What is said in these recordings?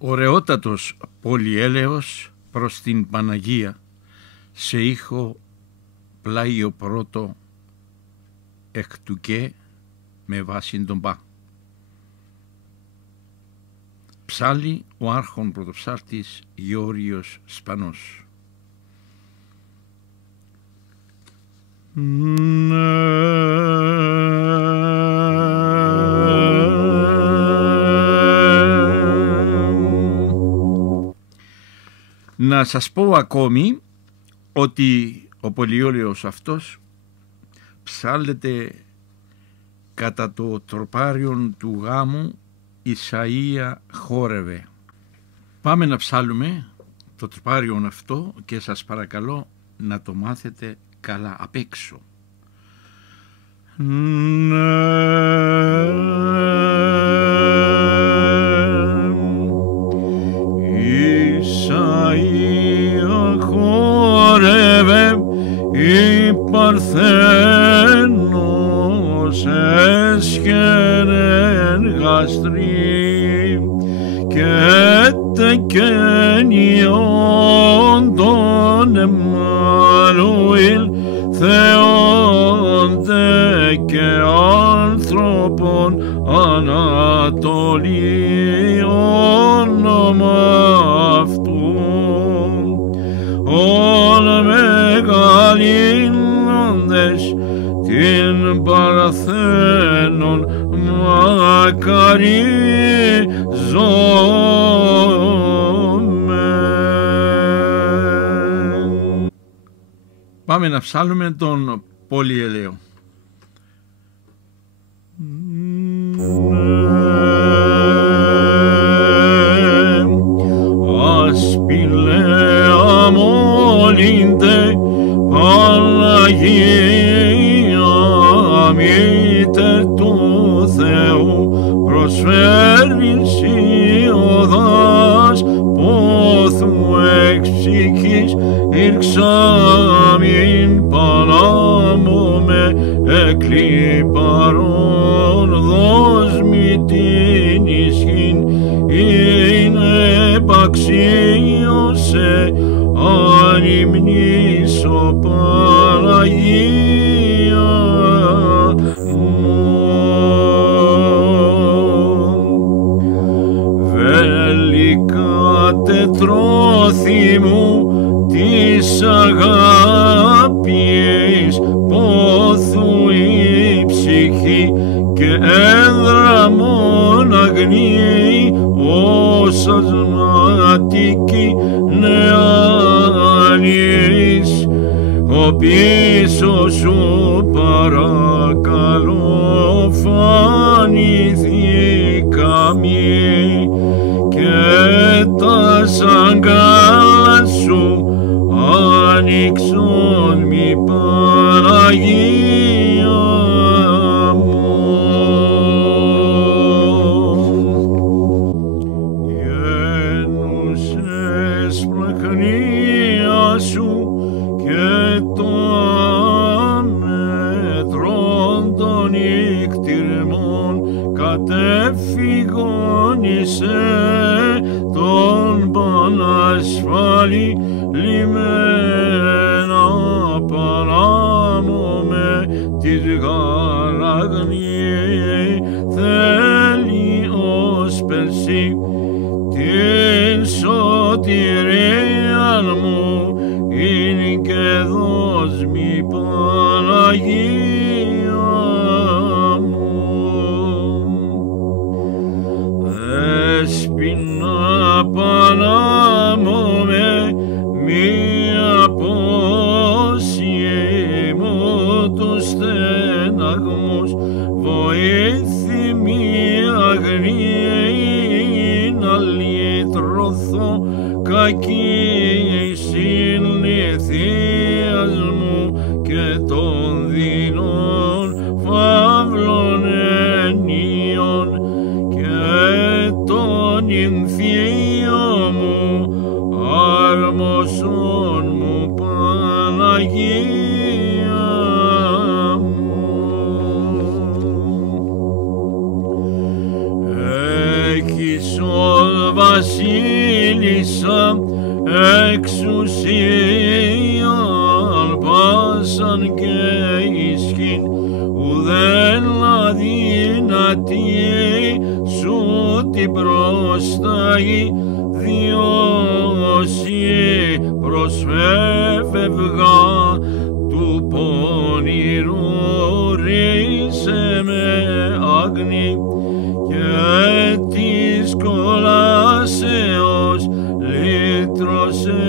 Ωραιότατος πολυέλεος προς την Παναγία, σε ήχο πλάιο πρώτο εκ του και με βάση τον πα. Ψάλλει ο άρχον πρωτοψάρτης Γεώργιος Σπανός. Να σας πω ακόμη ότι ο πολυέλεος αυτός ψάλλεται κατά το τροπάριον του γάμου Ισαΐα χόρευε. Πάμε να ψάλλουμε το τροπάριον αυτό και σας παρακαλώ να το μάθετε καλά απ' έξω. Ισαΐα χόρευε η Παρθένος έσχερεν γαστρή και τεκένιον τον Εμμανουήλ Θεόν δε και άνθρωπον Ανατολή όνομα αυτού ον μεγαλύνοντες την Παρθένον μακαριζόμεν. Πάμε να ψάλλουμε τον πολυέλαιο. Ασπηλαία μόλυντε Παναγία μήτερ του Θεού προσφέρειν σιωδάς πόθου εξ ψυχής ήρξαμιν Πανάμωμε εκλιπαρών δώσμη την ισχύν είναι επαξίωσε αν υμνήσω Παναγία μου. Βέλικα τετρώθυμου της αγάπης πόθου η ψυχή και ένδραμον αγνή ως ασματική νεάνης ο πίσω σου παρακαλώ φανηθήκαμι και τα σαγκάλα σου άνοιξον μη Παναγία μου. Γένουσες πλακνία σου και το αμέτρον των ικτυρμών κατέφυγον εισέ τον Πανασφαλή λιμένα Πανάμωμε της γαλαγνή θέλει ως περσί την σωτηρία μου είναι και δώσμη Παναγία μου. Δέσποινα Πανάμωμε μία απόσιε μου τους στεναγμούς βοήθη μία αγνή να λυτρωθώ κακή συνηθίας μου και των δεινών φαύλων ενίων και των υμφίων μου άρμοσον μου Παναγία μου. Έχεις βασίλισσα εξουσίαν πάσαν και ισχύν ουδέν αδυνατή σου την προσταγή διώσει προσφεύγα του πονηρού ρίσε με άγνη και της κολάσεως λύτρωσε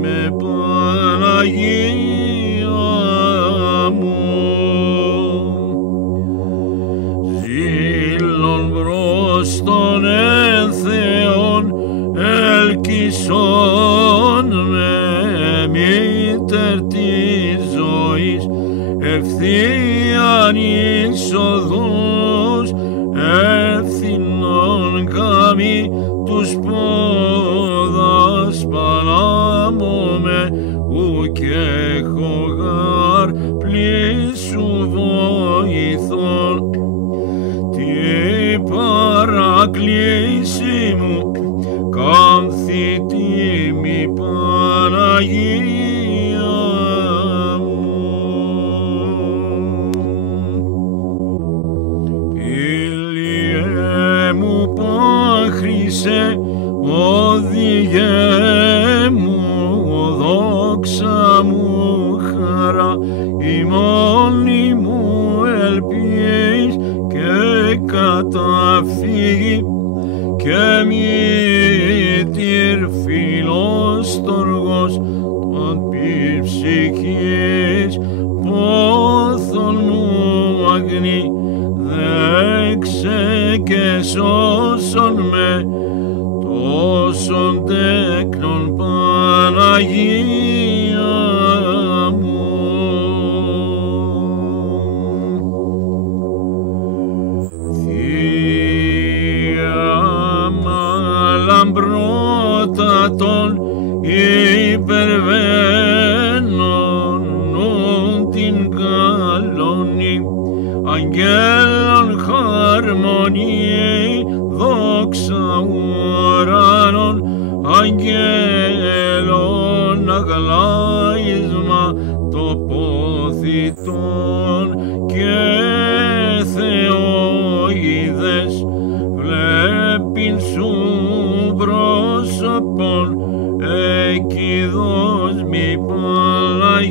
με Παναγία μου. Ζήλων προς τον Θεόν ελκυσόν με μήτερ της ζωής ευθείαν εισοδούς ευθυνών καμί τους πόδας παλάμωμε ουκ έχω γάρ πλήσου βοηθών την παρακλήση μου κάμθη τιμή Παναγία μου. Ηλιέ μου πάχρησε οδηγέ μου δόξα μου χαρά η μόνη μου ελπίς και καταφύγει και μήτηρ φιλόστοργος των ψυχής πόθον μου αγνή δέξε και σώσον με τόσον τέκνον Παναγία μου. Λαμπρότατον υπερβαίνον την καλονή αγγέλων χαρμονή δόξα ουρανών αγγέλων αγλάισμα τοποθητών και θεοειδές βλέπειν σου πρόσωπον εκειδός μη Παναγία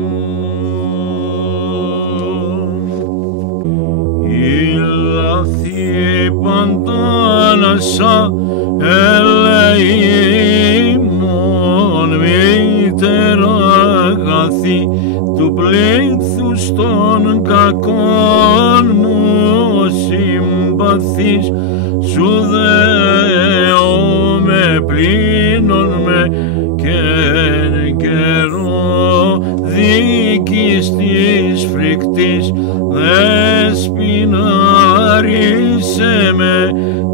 μου. Ηλαθή παντάνασα ελεήμων μήτερα αγαθή του πλήθους των κακών μου συμπαθής σου δεόμαι πλήνων με και εν καιρό δίκης της φρικτής δεσποινάρισε με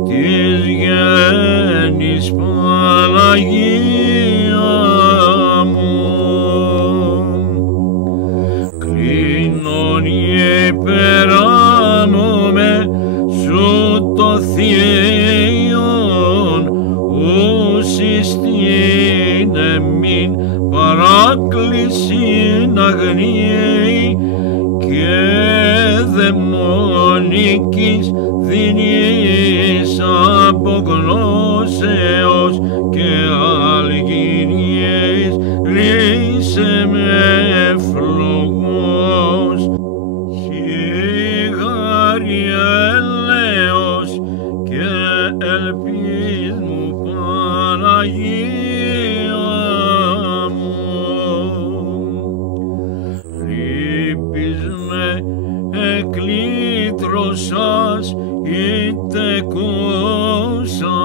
της γέννης Παναγία μου. Κλείνον υπεράμομαι σου το θείον ούσις την εμήν παράκλησιν αγνίη και δαιμονικής δεινής απογνώσεως και αλγινής ρίσε με φλογός σιγάρι έλεος και ελπίς μου Παναγία μου. Λείπεις με εκλήτρωσας είτε κόσα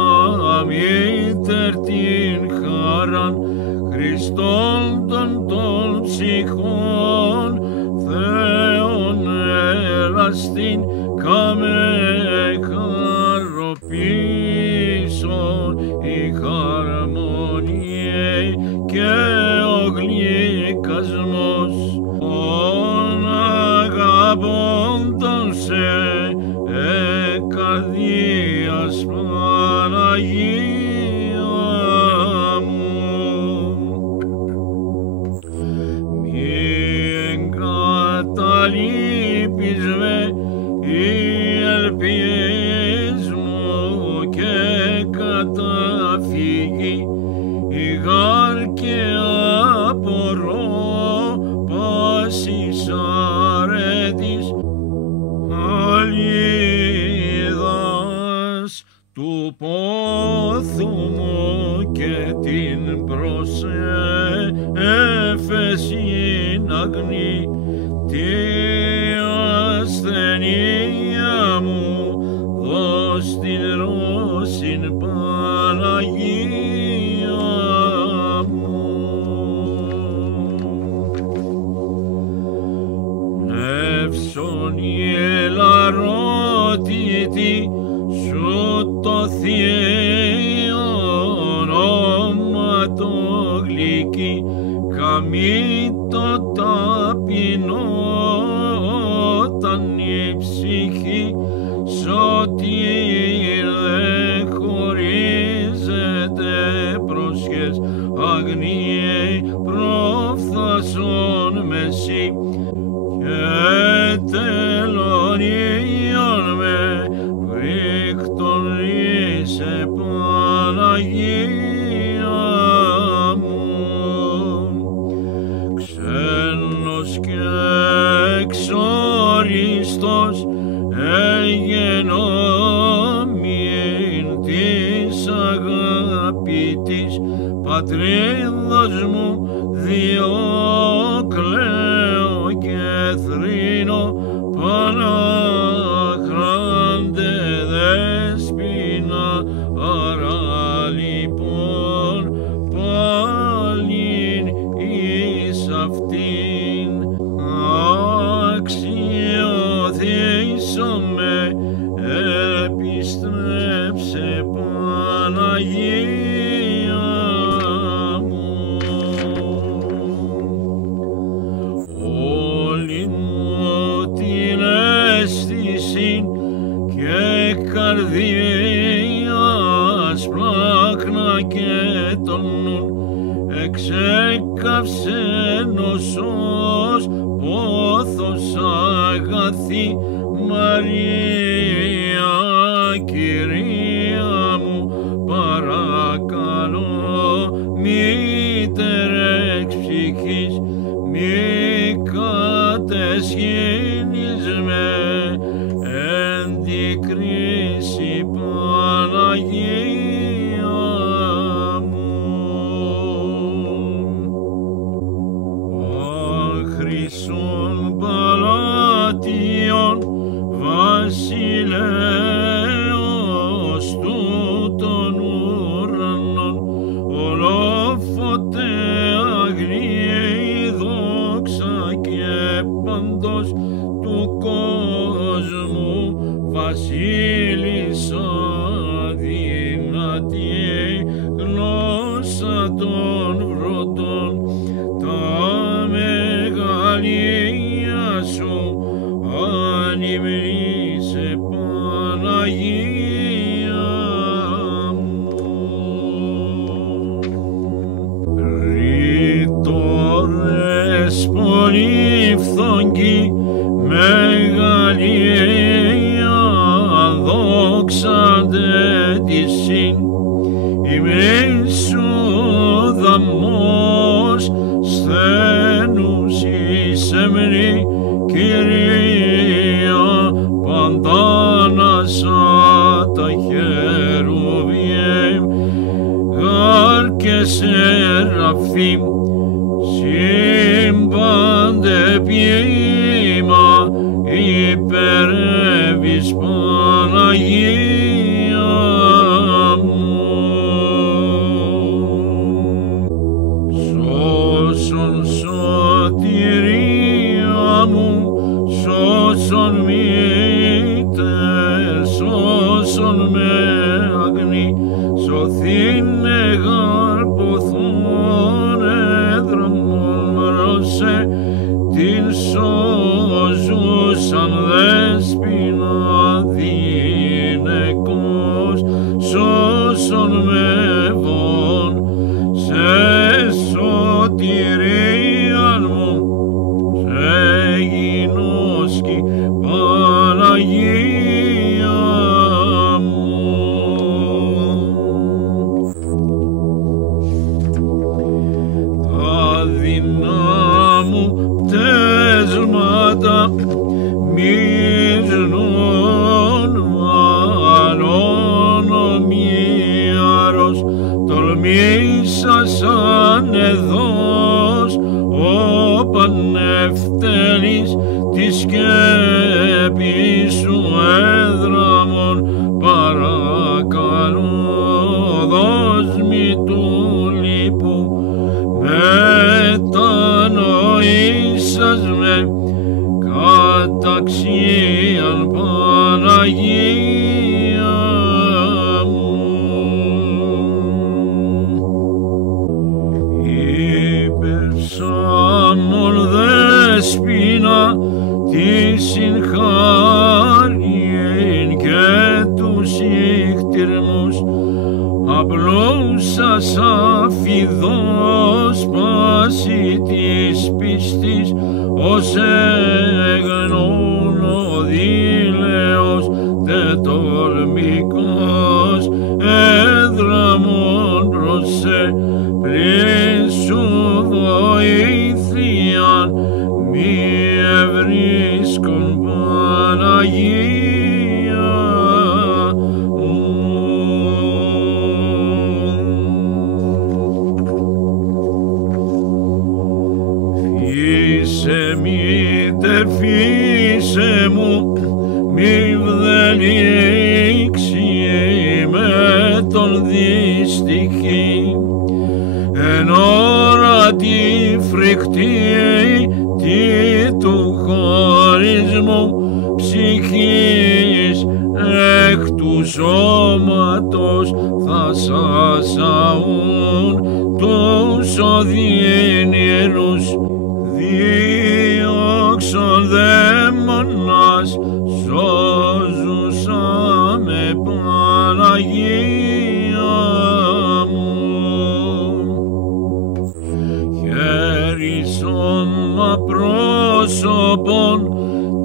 μήτερ την χαράν Χριστόν των ψυχών Θεόν εραστήν κάμε χαροποίησον η χαρμονία και ο γλυκασμός ον αγαπώντων σε καρδία Παναγία μου, μη εγκαταλείπεις με η ελπίς μου και καταφύγει η γάρ και απορώ πάσης αρέτης αλίδας του πόθου μου και την προσέφεση αγνή τη ασθενεία μου δώσ' την ρώσιν Παναγία μου. Νεύσον η ελαρότητη σου το θείο όνομα το γλυκί καμί το ταπεινό όταν η ψυχή σωτήρ δε χωρίζεται πρόσχες αγνιέ προφθασόν μεσί και τελωνίων με βρίκτον ρίσε Παναγία μου. Ξένος και εξόριστος εγενόμην της αγαπητής πατρίδας μου Διόκλεο και θρήνο Παναχράντε δέσποινα άρα λοιπόν πάλιν εις αυτήν αξιοθήσομαι επιστρέψε Παναγία μου. Όλη μου την αίσθηση και καρδίας πλάκνα και τον νουν εξέκαυσε νοσός πόθος αγαθή Μαρία Κυρία μου παρακαλώ μήτερεξ ψυχής μη κατεσχύνεις με εν τη κρίση Παναγία μου. Χρυσών παλάτιων βασιλέως τούτων ουρανών ολόφωτε αγνή δόξα και παντός του κόσμου βασίλισσα δυνατή γλώσσα των βροντών τα μεγαλεία σου ανυμνήσε Παναγία μου. Ρήτορες πολύφθογγοι μεγαλεία δόξαντε τη συν ημίσου δαμός σθένους εις εμνή Κυρία παντάνασα τα χερουβιέμ γάρ και σεραφείμ σύμπαντε ποίημα υπερεύεις Παναγία μου. Σώσον σωτηρία μου, σώσον μήτερ, σώσον με αγνή, σωθήνε γαρ ποθόν εδραμόν μρώσε την σώση σας αφιδός πάση της πίστης, ως εγνών ο δίλεος τετολμικός, έδραμον προσέ πριν σου βοήθειαν, μη ευρίσκον Παναγία μου. Φύσε φύσε μου, μη βδελήξει με τον δυστυχή, εν ώρα τη φρικτή τι του χωρισμού ψυχής, εκ του σώματος θα σας αούν τους οδύνηρους, δίωξον δαίμονας σώζουσα με Παναγία μου. Χέρι σώμα πρόσωπον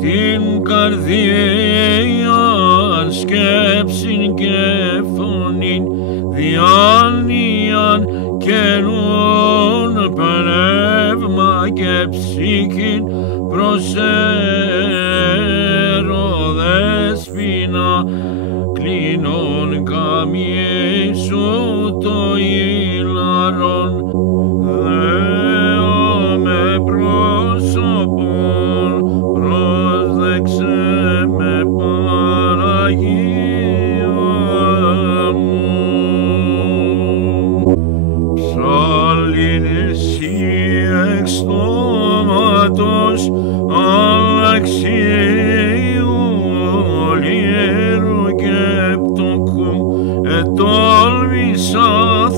την καρδία, σκέψην και φωνήν, διάνοιαν καινούν πνεύμα και ψυχήν, προσέρω δέσποινα, κλείνον καμίσου το ήλαρον, Θεό με πρόσωπον, πρόσδεξε με Παναγία μου. Ψάλλην εσύ εξ στόματος αλλαξίου ολύρου και πτωχού, ετόλμησα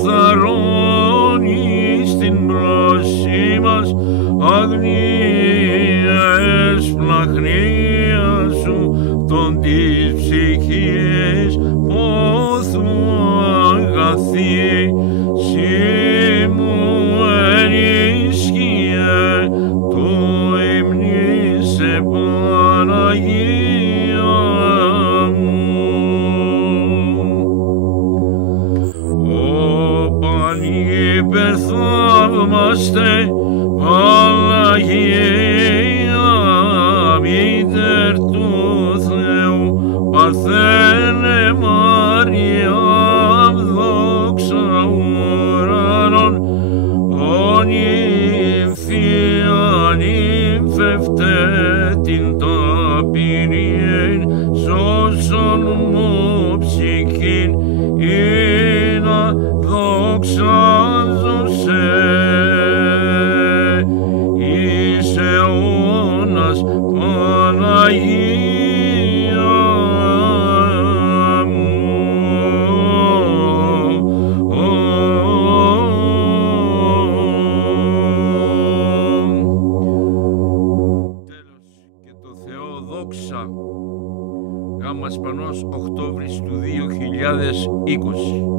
θαρρώνει στην πλώση μας, αγνίες πλαχνία σου των της ψυχής πόθου αγαθή, σύ μου ενίσχυε του υμνήσε Παναγία μου. Όπαν υπερθαύμαστε Παναγία, μήτερ του Θεού, Παρθένε Μαριάμ, δόξα ουρανών, ανήμφευτε την ταπεινήν, σώσον μου ψυχήν, ή να δοξάζωσε εις αιώνας Παναγία μου. Τέλος και το Θεό δόξα. Γάμας Πανός, Οκτώβρης του 2020.